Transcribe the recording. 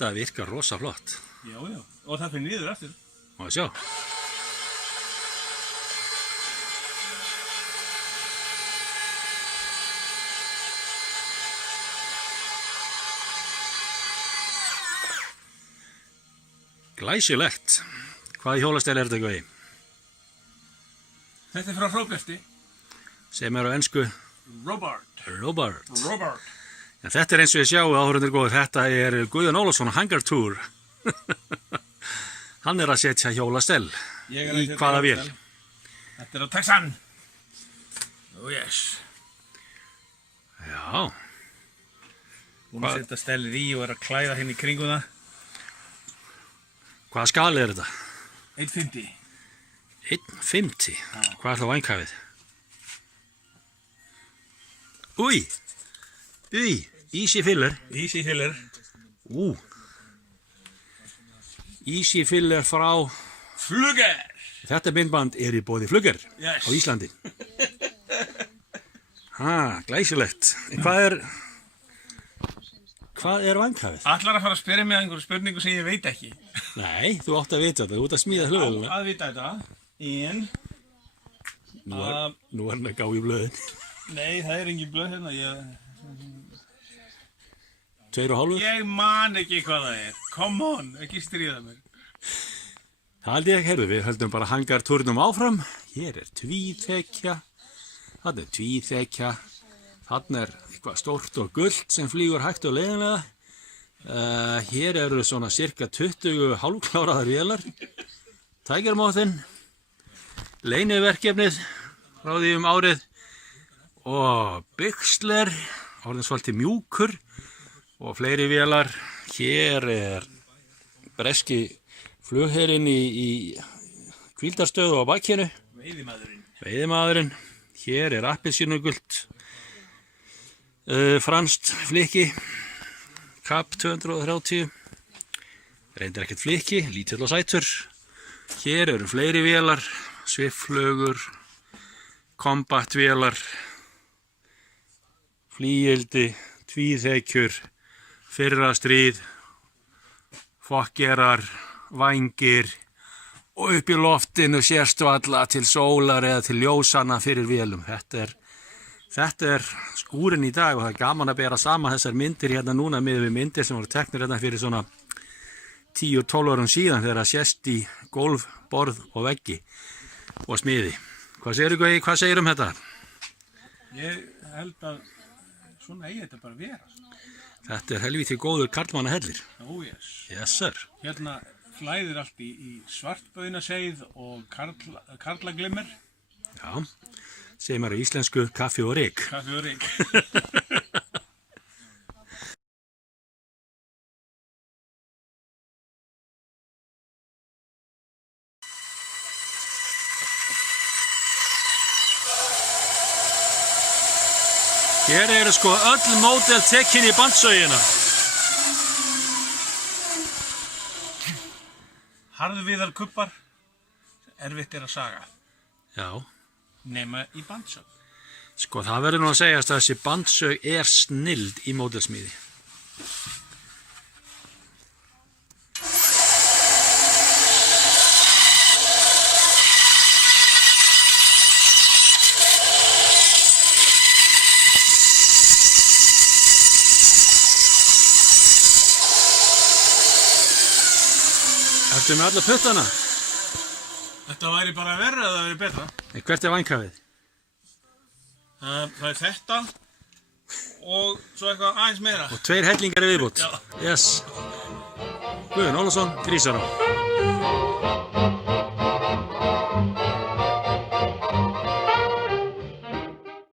Þetta virkar rosa flott. Já, já. Og það fyrir niður eftir. Má við sjá. Glæsilegt. Hvaða hjólastæl er þetta Gauði? Þetta frá Hróberti. Sem á ensku Robert. Robert. Ja, þetta eins og ég sjá áhörundur góður. Þetta Guðjón Ólafsson Hangar Tour. Hann að setja hjólastæl. Í hvaða vél? Þetta á Texan. Oh yes. Já. Búin að setja stælið í og að klæða henni í kringum það. Hvaða skali er þetta? 150. 150? Hvað það vænghafið? Új! Easy filler. Easy filler. Easy filler frá Flugger. Þetta myndband í boði Flugger Yes. á Íslandi. Glæsilegt. Hvað er vænghafið? Allar að fara að spyrja mig einhverju spurningu sem ég veit ekki. Nei, þú átt að vita þetta, þú ert að smíða hlöðuna. Að vita þetta. En Nú er hann að gá í blöðin. nei, það er engin blöð hérna. 2,5? Ég man ekki hvað það er. Come on, ekki stríða mér. Það held ég ekki, heyrðu, við höldum bara hangartúrnum áfram. Hér er tvíþekja, þarna er tvíþekja, þarna er eitthvað stórt og gullt sem flýgur hægt og leiðinlega. Hér eru svona cirka 20 hálfkláraðar vélar. Tækjarmóðinn, leyniverkefnið frá því árið og Bixler, orðin svolítið mjúkur og fleiri vélar. Hér er breski flugherinn í hvíldarstöðu á bakkinu. Veiðimaðurinn. Hér er appelsínugult, franskt flykki, Cap 230. Reyndar ekkert flykki, lítill og sætur. Hér eru fleiri vélar, svifflugur, kombattvélar, flygildi, tvíþekjur, fyrra stríð, fokkerar, vængir og upp í loftinu sérstu alla til sólar eða til ljósanna fyrir vélum. Þetta er skúrin í dag og það er gaman að bera saman þessar myndir hérna núna miðað við myndir sem voru teknir hérna fyrir svona 10-12 árum síðan þegar það sést í gólf, borð og veggi og smiði. Hvað segirðu um þetta? Ég held að svona eigi þetta bara vera. Þetta er helvíti góður karlmannahellir. Oh yes. Yes sir. Hérna flæðir allt í svartbauðnaseið og karlaglimmer. Já, segir maður á íslensku kaffi og ryk. Kaffi og ryk. Hér eru sko öll módel tekin í bandsögina. Harðviðar kubbar, erfitt er að saga. Já. Nema í bandsög. Sko það verður nú að segjast að þessi bandsög er snilld í módelsmíði. Ertu með alla puttana? Þetta væri bara verra eða það væri betra. Hvert er vænghafið? Það er þetta og svo eitthvað aðeins meira. Og 2 hellingar í viðbót. Já. Yes. Guðjón Ólafsson, Grísará.